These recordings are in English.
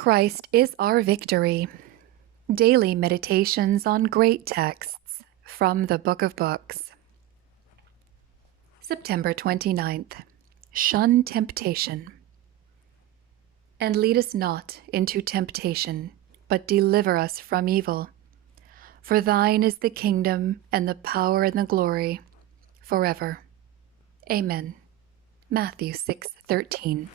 Christ is our victory. Daily meditations on great texts from the Book of Books. September 29th. Shun temptation. And lead us not into temptation, but deliver us from evil. For thine is the kingdom, and the power, and the glory, forever. Amen. Matthew 6:13.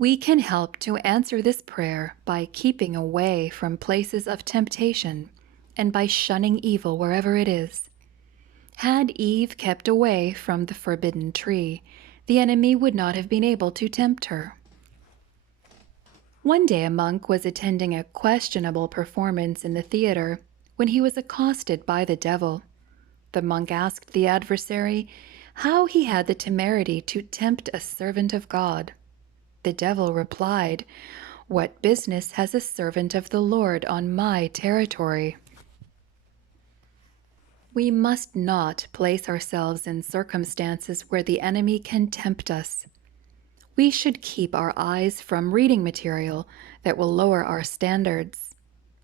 We can help to answer this prayer by keeping away from places of temptation and by shunning evil wherever it is. Had Eve kept away from the forbidden tree, the enemy would not have been able to tempt her. One day a monk was attending a questionable performance in the theater when he was accosted by the devil. The monk asked the adversary how he had the temerity to tempt a servant of God. The devil replied, "What business has a servant of the Lord on my territory?" We must not place ourselves in circumstances where the enemy can tempt us. We should keep our eyes from reading material that will lower our standards.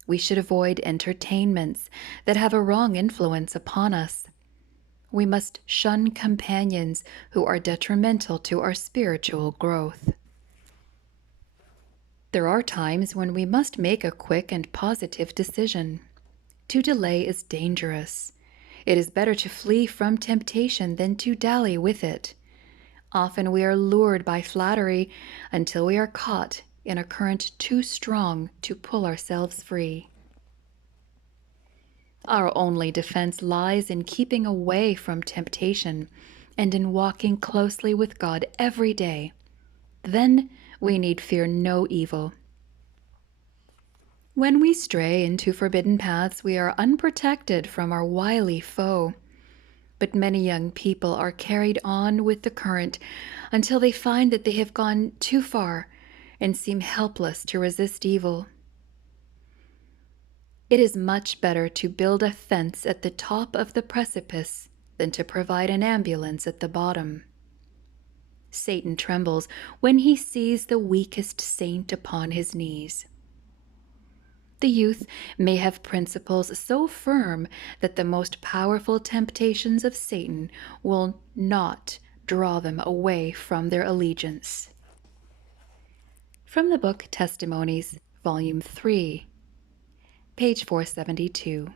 We should avoid entertainments that have a wrong influence upon us. We must shun companions who are detrimental to our spiritual growth. There are times when we must make a quick and positive decision. To delay is dangerous. It is better to flee from temptation than to dally with it. Often we are lured by flattery until we are caught in a current too strong to pull ourselves free. Our only defense lies in keeping away from temptation and in walking closely with God every day. Then we need fear no evil. When we stray into forbidden paths, we are unprotected from our wily foe. But many young people are carried on with the current until they find that they have gone too far and seem helpless to resist evil. It is much better to build a fence at the top of the precipice than to provide an ambulance at the bottom. Satan trembles when he sees the weakest saint upon his knees. The youth may have principles so firm that the most powerful temptations of Satan will not draw them away from their allegiance. From the book Testimonies, Volume 3, page 472.